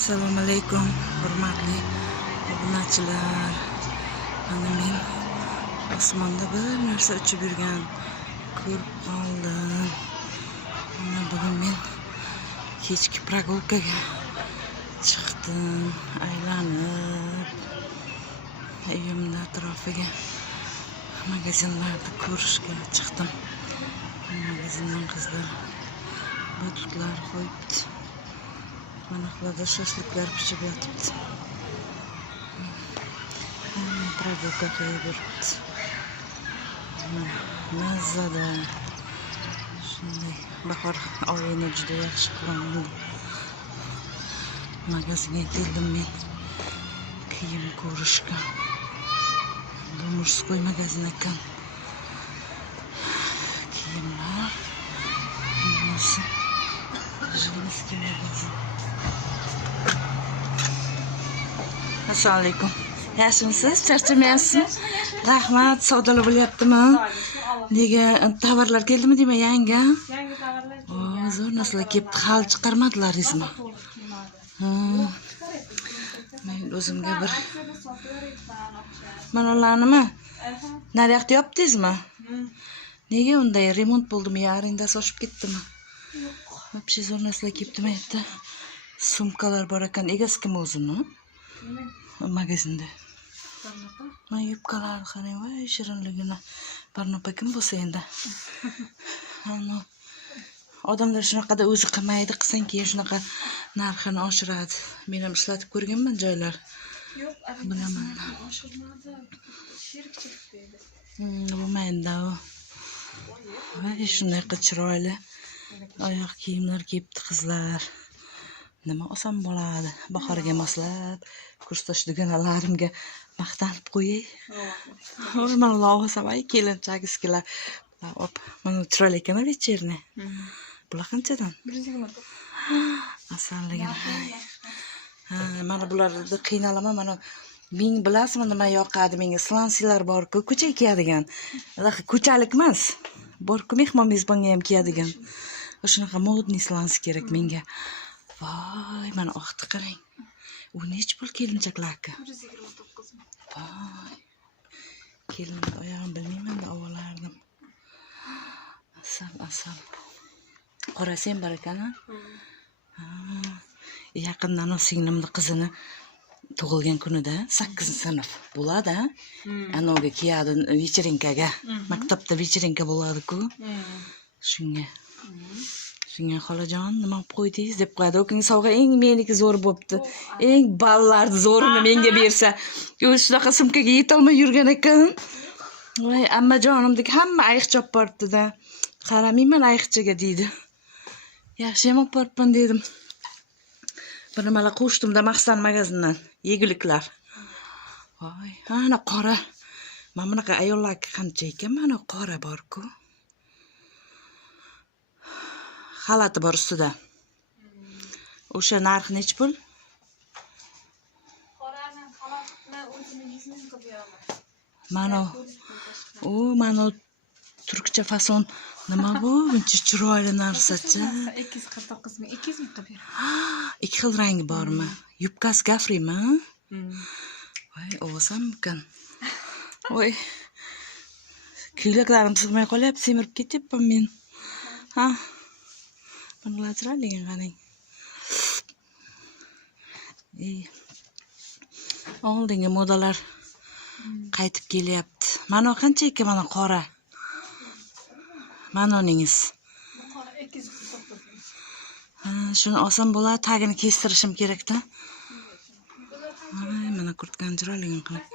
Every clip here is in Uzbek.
Assalomu alaykum, hurmatli obunachilar. Mana men osmonda bir narsa uchib yurgan ko'rib qoldim. Mana bugun men kechki прогулкаga chiqdim, aylanib uyimni atrofiga magazinlarni ko'rishga chiqdim. Magazindan qizlar batutlar qo'yibdi. Manaxlarda shashliklar pishib yotibdi. Прогулка qilib yuribdi. Mazada shunday bahor oyini juda yaxshi ko'raman. Magazinga keldim men kiyim ko'rishga. Bu murskoy magazin ekan. Kiyimlar. Женский magazin. Assalomu alaykum. Yaxshimisiz? Charchamayapsizmi? Rahmat, savdolar bo'lyaptimi? Nega tovarlar keldimi deyman, yangi? Yangi tovarlar. Zo'r narsalar kelibdi. Hali chiqarmadilaringizmi? Men o'zimga bir mana ularnimi? Naryoqda yopdingizmi? Nega unday remont bo'ldimi? Yaringda sochib ketdimi? Вообще zo'r narsalar kelibdi men yerda. Sumkalar bor ekan. Egasi kim o'zini? Magazinda. Mana yubkalar qarang, voy shirinligini. Barnopa kim bo'lsa endi. Odamlar shunaqada o'zi qilmaydi, qilsang keyin shunaqa narxini oshiradi. Men ham ishlatib ko'rganman joylar. Yo'q, bilaman. Oshirmadi. Sherikchilik deydi. Bo'lmaydi u. Voy shunday chiroyli oyoq kiyimlar kiyibdi qizlar. Nima oson bo'ladi. Bahorga moslab kursdosh dugonalarimga maqtanib qo'yay. Mana lavha voy kelinchagiskilar. Hop, mana chiroyli ekan вечерний. Bular qanchadan? 120. Asalligini. Mana bularni qiynalaman. Mana ming bilasizmi nima yoqadi menga? Slansilar bor-ku, ko'chaga kiyadigan. Ko'chalik emas. Bor-ku, mehmon mezbonga ham kiyadigan. Shunaqa modniy slans kerak menga. Voy, mana oqni qarang. U nech pul kelinchaklarga? 129. Voy. Kelinlar oyog'im bilmayman-da ovolardim. Asal. Qora sen bor ekan-a? Yaqindan singlimni qizini tug'ilgan kunida 8-sinf bo'ladi. Anoga kiyadi вечеринкаga. Maktabda вечеринка bo'ladi-ku. Shunga xolajon nima olib qo'ydingiz deb qo'yadi. O'king sovg'a eng meniki zo'r bo'pti. Eng ballarni zo'rini menga bersa, o'zi shunaqa sumkaga yetolmay yurgan ekan. Voy, ammajonimdek hamma ayiqcha olib boribdi-da. Qaramayman ayiqchaga deydi. Yaxshi ham olib boribman dedim. Bir nimalar qo'shdim-da Mahsan magazindan. Yeguliklar. Voy, ana qora. Mana bunaqa ayollarga qancha ekan? Mana qora bor-ku. Xalati bor ustida. O'sha narxi nech pul? Qorani xalatni o'zini 100 ming qilib beraman. Mana turkcha fason nima bu? Buncha chiroyli narsa-chi. 249 ming, 200 ming qilib beraman. Ikki xil rangi bormi? Yubkasi gafrimi? Voy, ovosan ekan. Voy. Kuylaklarim sig'may qolyapti, semirib ketyapman men. Bunalar chiroyli qarang. Oldingi modalar qaytib kelyapti. Mana qancha ekan mana qora? Mana oningiz. Bu qora 249 ming. Shuni olsam bo'ladi, tagini kestirishim kerak-da. Mana kurtkani chiroyligini qarang.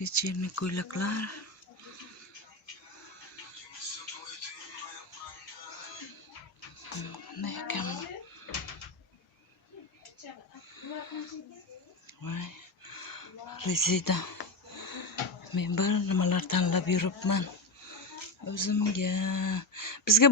Вечерний ko'ylaklar. Ne ekan? Voy. Rezida. Men bir nimalar tanlab yuribman. O'zimga. Bizga